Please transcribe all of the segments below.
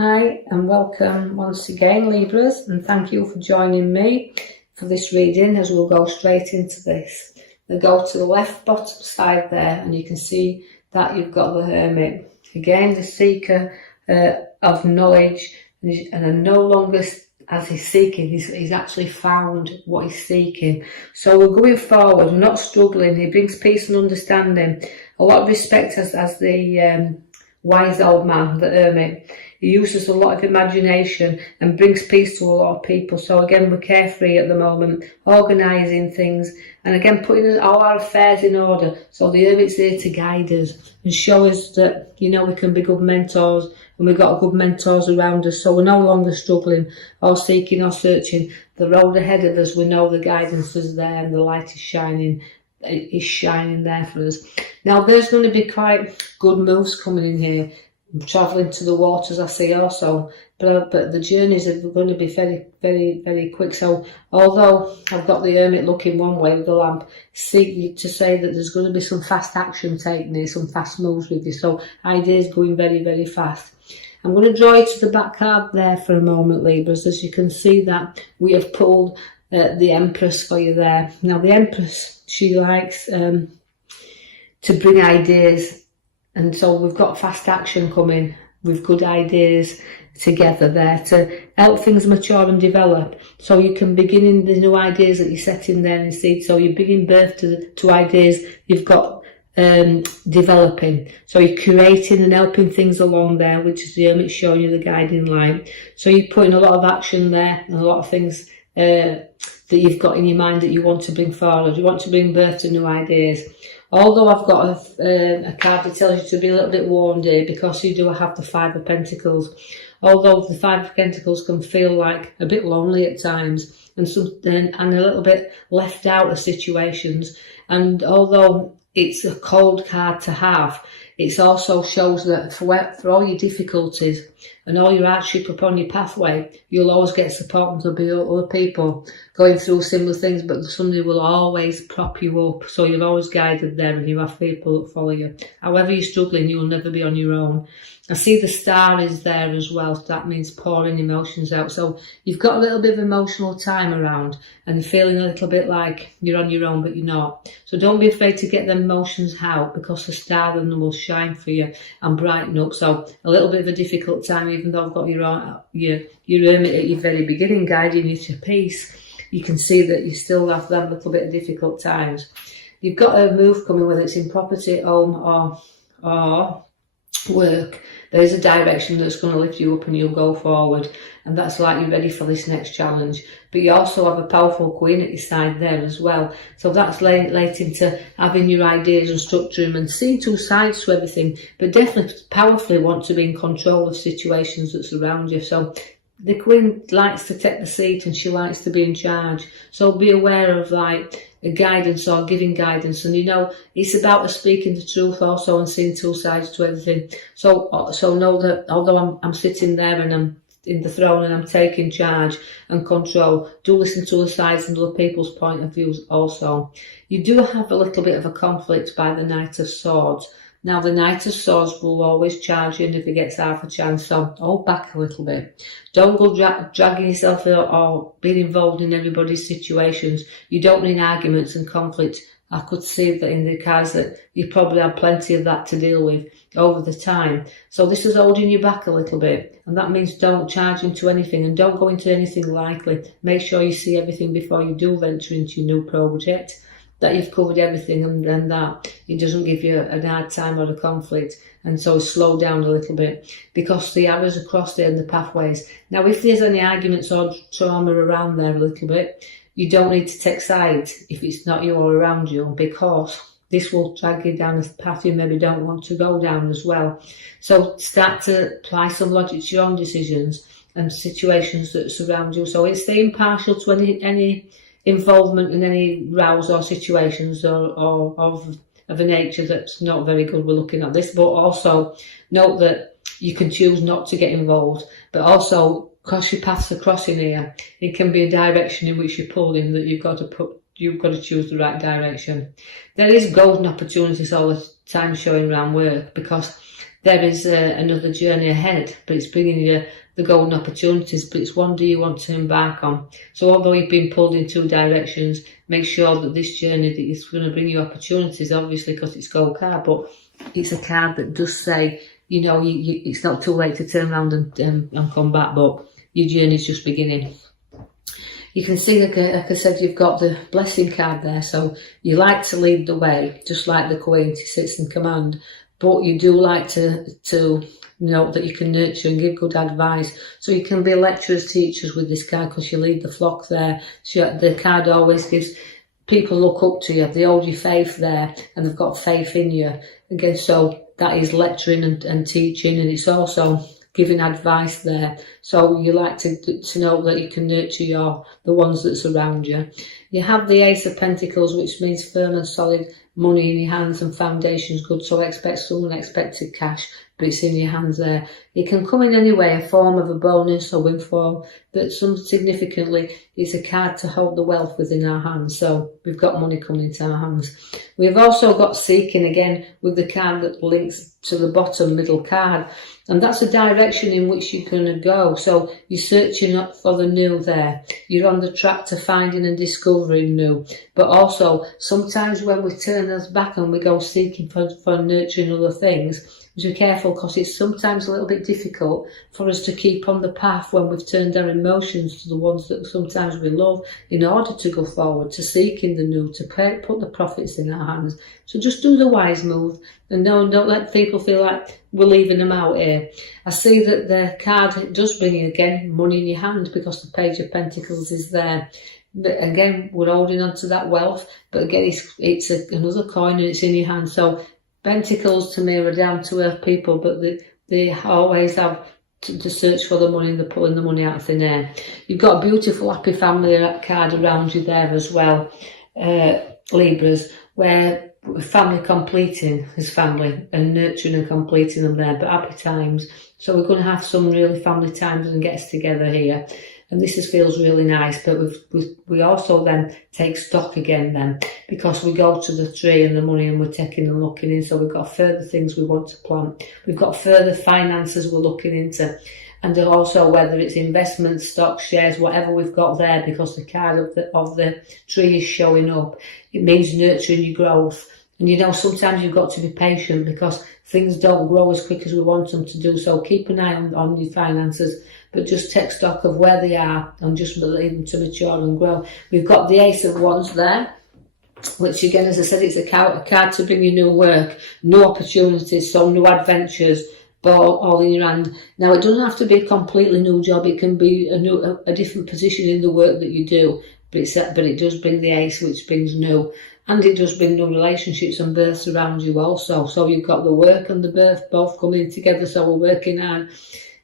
Hi and welcome once again, Libras, and thank you for joining me for this reading as we'll go straight into this. We'll go to the left bottom side there and you can see that you've got the Hermit. Again, the seeker of knowledge, and no longer as he's seeking, he's actually found what he's seeking. So we're going forward, we're not struggling. He brings peace and understanding. A lot of respect as the wise old man, the Hermit. He uses a lot of imagination and brings peace to a lot of people. So again, we're carefree at the moment, organising things, and again, putting all our affairs in order. So the Hermit's there to guide us and show us that, we can be good mentors, and we've got good mentors around us. So we're no longer struggling or seeking or searching. The road ahead of us, we know the guidance is there and the light is shining. Is shining there for us. Now there's going to be quite good moves coming in here. I'm travelling to the waters, I see also, but the journeys are going to be very, very, very quick. So although I've got the Hermit looking one way with the lamp, seek to say that there's going to be some fast action taken here, some fast moves with you. So ideas going very, very fast. I'm going to draw you to the back card there for a moment, Libras. As you can see that we have pulled the Empress for you there. Now the Empress, she likes to bring ideas, and so we've got fast action coming with good ideas together there to help things mature and develop. So you can begin in the new ideas that you're setting there in seed. So you're bringing birth to ideas you've got developing. So you're creating and helping things along there, which is the Hermit showing you the guiding light. So you're putting a lot of action there and a lot of things that you've got in your mind that you want to bring forward. You want to bring birth to new ideas. Although I've got a card that tells you to be a little bit warned here, because you do have the Five of Pentacles. Although the Five of Pentacles can feel like a bit lonely at times and a little bit left out of situations. And although it's a cold card to have, it also shows that for all your difficulties and all your hardship upon your pathway, you'll always get support, and there'll be other people going through similar things, but somebody will always prop you up. So you're always guided there, and you have people that follow you. However you're struggling, you'll never be on your own. I see the star is there as well. So that means pouring emotions out. So you've got a little bit of emotional time around and you're feeling a little bit like you're on your own, but you're not. So don't be afraid to get them emotions out, because the star then will shine for you and brighten up. So a little bit of a difficult time, even though I've got your Hermit at your very beginning guiding you to peace, you can see that you still have that little bit of difficult times. You've got a move coming, whether it's in property, home or work. There's a direction that's going to lift you up and you'll go forward, and that's like you're ready for this next challenge. But you also have a powerful Queen at your side there as well, so that's relating to having your ideas and structuring and seeing two sides to everything, but definitely powerfully want to be in control of situations that surround you. So the Queen likes to take the seat and she likes to be in charge. So be aware of like guidance or giving guidance, and it's about speaking the truth also and seeing two sides to everything. So know that although I'm sitting there and I'm in the throne and I'm taking charge and control, do listen to the sides and other people's point of views also. You do have a little bit of a conflict by the Knight of Swords. Now, the Knight of Swords will always charge in if he gets half a chance, so hold back a little bit. Don't go dragging yourself out or being involved in everybody's situations. You don't need arguments and conflict. I could see that in the cards that you probably have plenty of that to deal with over the time. So this is holding you back a little bit, and that means don't charge into anything and don't go into anything likely. Make sure you see everything before you do venture into your new project, that you've covered everything, and that it doesn't give you a hard time or a conflict, and so slow down a little bit, because the arrows are crossed there in the pathways. Now if there's any arguments or trauma around there a little bit, you don't need to take sides if it's not you or around you, because this will drag you down a path you maybe don't want to go down as well. So start to apply some logic to your own decisions and situations that surround you. So stay impartial to any involvement in any rows or situations or of a nature that's not very good. We're looking at this, but also note that you can choose not to get involved, but also cross your paths are crossing here. It can be a direction in which you're pulled in that you've got to choose the right direction. There is golden opportunities all the time showing around work, because there is another journey ahead, but it's bringing you the golden opportunities, but it's one do you want to embark on. So although you've been pulled in 2 directions, make sure that this journey that is going to bring you opportunities, obviously because it's gold card, but it's a card that does say, you know, it's not too late to turn around and come back, but your journey's just beginning. You can see, like I said, you've got the blessing card there, so you like to lead the way, just like the Queen, she sits in command, but you do like to know that you can nurture and give good advice. So you can be lecturers, teachers with this card because you lead the flock there. So the card always gives people look up to you, they hold your faith there, and they've got faith in you. Again, so that is lecturing and teaching, and it's also giving advice there. So you like to know that you can nurture the ones that surround you. You have the Ace of Pentacles, which means firm and solid money in your hands and foundations good. So expect some unexpected cash, but it's in your hands there. It can come in any way, a form of a bonus or windfall, but some significantly it's a card to hold the wealth within our hands. So we've got money coming into our hands. We've also got seeking again with the card that links to the bottom middle card, and that's a direction in which you're going to go. So you're searching up for the new there. You're on the track to finding and discovering new, but also sometimes when we turn us back and we go seeking for nurturing other things, be careful because it's sometimes a little bit difficult for us to keep on the path when we've turned our emotions to the ones that sometimes we love in order to go forward, to seeking the new, to put the profits in our hands. So just do the wise move and don't let people feel like we're leaving them out here. I see that the card does bring you again money in your hand because the Page of Pentacles is there. But again, we're holding on to that wealth, but again, it's another coin and it's in your hand. So Pentacles to me are down to earth people, but they always have to search for the money and they're pulling the money out of thin air. You've got a beautiful happy family card around you there as well, Libras, where family completing his family and nurturing and completing them there, but happy times. So we're going to have some really family times and gets together here. And this feels really nice, but we also then take stock again then, because we go to the tree and the money and we're taking and looking in. So we've got further things we want to plant. We've got further finances we're looking into. And also whether it's investments, stocks, shares, whatever we've got there, because the card of the tree is showing up. It means nurturing your growth. And you know, sometimes you've got to be patient because things don't grow as quick as we want them to do. So keep an eye on your finances, but just take stock of where they are and just leave them to mature and grow. We've got the Ace of Wands there, which again, as I said, it's a card to bring you new work, new opportunities, so new adventures, but all in your hand. Now, it doesn't have to be a completely new job. It can be a different position in the work that you do, but it does bring the Ace, which brings new. And it does bring new relationships and births around you also. So you've got the work and the birth both coming together, so we're working hard,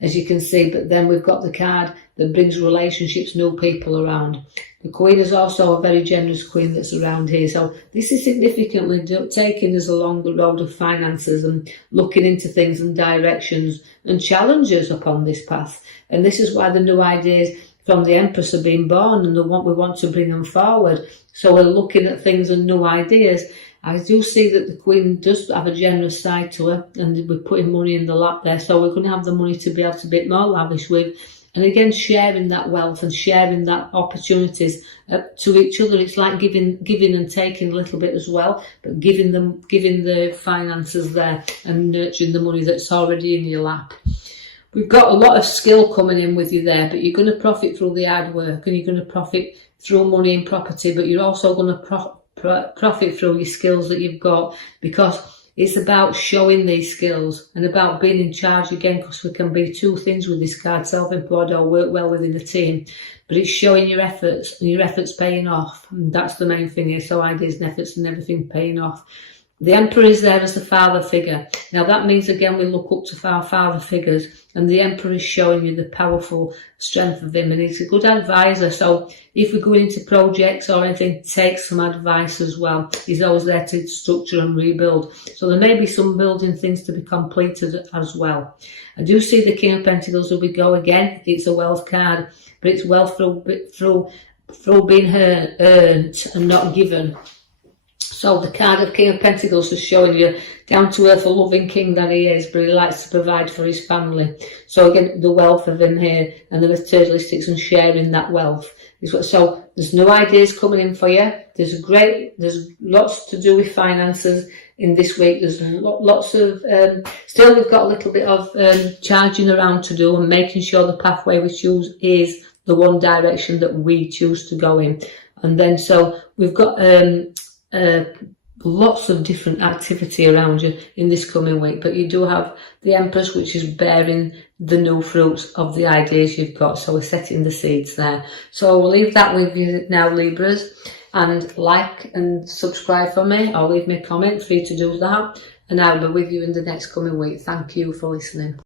as you can see. But then we've got the card that brings relationships, new people around. The Queen is also a very generous Queen that's around here. So this is significantly taking us along the road of finances and looking into things and directions and challenges upon this path. And this is why the new ideas from the Empress are being born, and we want to bring them forward. So we're looking at things and new ideas. I do see that the Queen does have a generous side to her, and we're putting money in the lap there. So we're going to have the money to be able to be more lavish with. And again, sharing that wealth and sharing that opportunities to each other. It's like giving and taking a little bit as well, but giving the finances there and nurturing the money that's already in your lap. We've got a lot of skill coming in with you there, but you're going to profit through the hard work and you're going to profit through money and property, but you're also going to profit through your skills that you've got, because it's about showing these skills and about being in charge again, because we can be two things with this card, self-employed or work well within a team, but it's showing your efforts and your efforts paying off. And that's the main thing here. So ideas and efforts and everything paying off. The Emperor is there as the father figure. Now that means again we look up to our father figures, and the Emperor is showing you the powerful strength of him, and he's a good advisor. So if we're going into projects or anything, take some advice as well. He's always there to structure and rebuild. So there may be some building things to be completed as well. I do see the King of Pentacles as we go again. It's a wealth card, but it's wealth through being earned and not given. So the card of King of Pentacles is showing you down to earth, a loving king that he is, but he likes to provide for his family. So again, the wealth of him here and the materialistics and sharing that wealth is what. So there's new ideas coming in for you. There's lots to do with finances in this week. There's lots of still we've got a little bit of charging around to do and making sure the pathway we choose is the one direction that we choose to go in. And then so we've got lots of different activity around you in this coming week, but you do have the Empress, which is bearing the new fruits of the ideas you've got. So we're setting the seeds there. So we'll leave that with you now, Libras, and like and subscribe for me, or leave me a comment, free to do that, and I'll be with you in the next coming week. Thank you for listening.